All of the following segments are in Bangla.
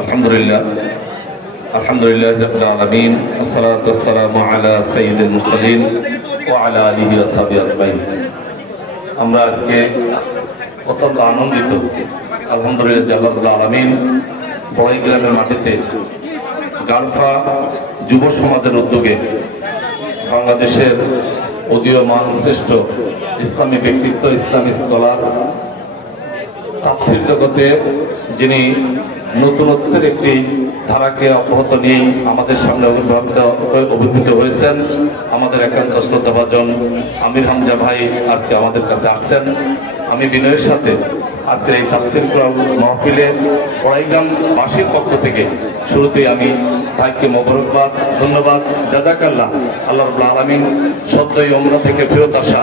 আলহামদুলিল্লাহ। আলহামদুলিল্লাহ রাব্বিল আলামিন। আসসালাতু ওয়াসসালামু আলা সাইয়্যিদিল মুরসালিন ওয়া আলা আলিহি আজমাইন। আমরা আজকে অত্যন্ত আনন্দিত, আলহামদুলিল্লাহ জাল্লাহুল আলামিন বড়াই গ্রামের মাটিতে গালফা যুব সমাজের উদ্যোগে বাংলাদেশের উদীয়মান শ্রেষ্ঠ ইসলামী ব্যক্তিত্ব, ইসলামী স্কলার তাফসির জগতে যিনি নতুনত্বের একটি ধারাকে অব্যাহত নিয়ে আমাদের সামনে অভিভাবিত অভিভূত হয়েছেন। আমাদের একান্ত শ্রদ্ধাভাজন আমির হামজা ভাই আজকে আমাদের কাছে আসছেন। আমি বিনয়ের সাথে আজকের এই তাফসির কোরআন মাহফিলে পড়াইগ্রাম বাসীর পক্ষ থেকে শুরুতেই আমি ভাইকে মোবারকবাদ, ধন্যবাদ, জাজাকাল্লাহ, আল্লাহ আলামিন সদ্যই ওমরা থেকে ফেরত আসা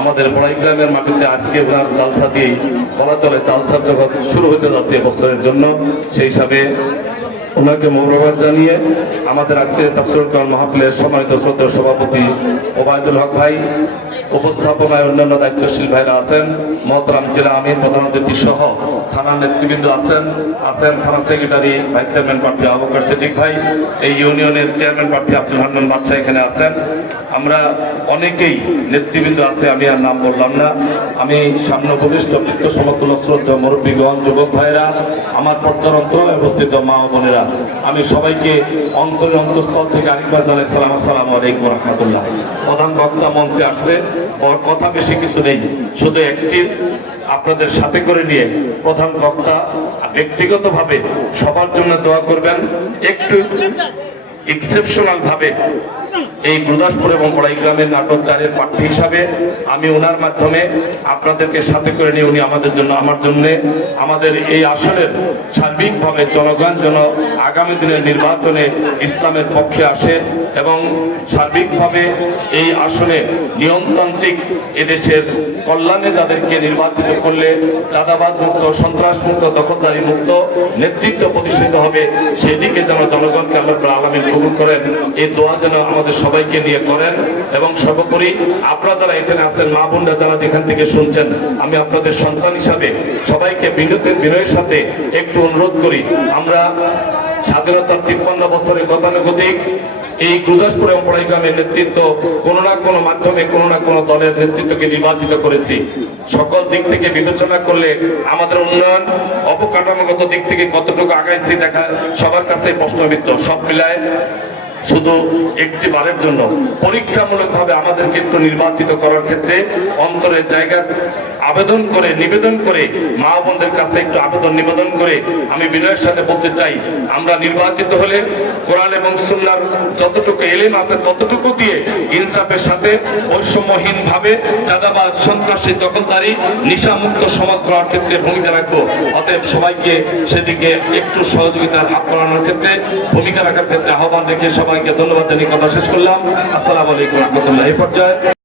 আমাদের বড়াইগ্রামের মাটিতে আজকে ওনার জালসা দিয়েই বলা চলে জালসার জগৎ শুরু হতে যাচ্ছে এবছরের জন্য। সেই হিসাবে ওনাকে মোবারকবাদ জানিয়ে আমাদের আজকে তাফসির কোরআন মাহফিলের সম্মানিত শ্রদ্ধা সভাপতি ওবায়দুল হক ভাই, উপস্থাপনায় অন্যান্য দায়িত্বশীল ভাইরা আছেন, মহতরাম জেলা আমির, প্রধান অতিথি সহ থানা নেতৃবৃন্দ আছেন আছেন থানা সেক্রেটারি, ভাইস চেয়ারম্যান প্রার্থী আবুকার সিদ্দিক ভাই, এই ইউনিয়নের চেয়ারম্যান প্রার্থী আব্দুল হান্নান বাদশাহ এখানে আছেন। আমরা অনেকেই নেতৃবৃন্দ আছে, আমি আর নাম বললাম না। আমি সামনে উপদিষ্ট বৃত্ত সমতুল্য শ্রদ্ধা মুরব্বীগণ যুবক ভাইরা, আমার পর্দার অন্তরালে উপস্থিত মা ও বোনেরা আমি সবাইকে অন্তরের অন্তঃস্থল থেকে আরেকবার জানাই সালাম, আসসালাম আলাইকুম রহমতুল্লাহ। প্রধান বক্তা মঞ্চে আসছে, ওর কথা বেশি কিছু নেই, শুধু একটি আপনাদের সাথে করে নিয়ে প্রধান বক্তা ব্যক্তিগতভাবে সবার জন্য দোয়া করবেন, একটু এক্সেপশনাল ভাবে এই গুরুদাসপুর এবং বড়াই গ্রামের নাটক চারের প্রার্থী হিসাবে আমি ওনার মাধ্যমে আপনাদেরকে সাথে করে নিয়ে উনি আমাদের জন্য, আমার জন্য আমাদের এই আসনের সার্বিকভাবে জনগণ যেন আগামী দিনের নির্বাচনে ইসলামের পক্ষে আসে এবং সার্বিকভাবে এই আসনে নিয়মতান্ত্রিক এদেশের কল্যাণে যাদেরকে নির্বাচিত করলে চাঁদাবাদ মুক্ত, সন্ত্রাস মুক্ত, দখলদারি মুক্ত, নেতৃত্ব প্রতিষ্ঠিত হবে, সেদিকে যেন জনগণকে আল্লাহ আলমী কবুল করেন। এই দোয়া যেন আমাদের সবাইকে নিয়ে করেন এবং সর্বোপরি আপনারা যারা এখানে আছেন, মা বোনরা যারা এখান থেকে শুনছেন, আমি আপনাদের সন্তান হিসাবে সবাইকে বিনোদের বিনয়ের সাথে একটু অনুরোধ করি। আমরা স্বাধীনতার তিপ্পান্ন বছরের গতানুগতিক এই গুরুদাসপুর পড়াই গ্রামের নেতৃত্ব কোনো না কোনো মাধ্যমে কোনো না কোনো দলের নেতৃত্বকে নির্বাচিত করেছি। সকল দিক থেকে বিবেচনা করলে আমাদের উন্নয়ন, অবকাঠামোগত দিক থেকে কতটুকু আগাইছি দেখা সবার কাছে প্রশ্নবিদ্ধ। সব মিলায় শুধু একটি বারের জন্য। পরীক্ষামূলকভাবে আমাদেরকে একটু নির্বাচিত করার ক্ষেত্রে অন্তরের জায়গা আবেদন করে, নিবেদন করে, মা বোনদের কাছে একটু আবেদন, নিবেদন করে আমি বিনয়ের সাথে বলতে চাই, আমরা নির্বাচিত হলে কোরআন এবং সুন্নার যতটুকু এলেম আছে ততটুকু দিয়ে ইনসাফের সাথে বৈষম্যহীন ভাবে চাঁদাবাজ, সন্ত্রাসী, দখলদারি, নিশামুক্ত সমাজ করার ক্ষেত্রে ভূমিকা রাখব। অতএব সবাইকে সেদিকে একটু সহযোগিতার হাত করানোর ক্ষেত্রে ভূমিকা রাখার ক্ষেত্রে আহ্বান রেখে সবাইকে ধন্যবাদ জানিয়ে কথা শেষ করলাম। আসসালামু আলাইকুম রহমতুল্লাহ। এই পর্যায়ে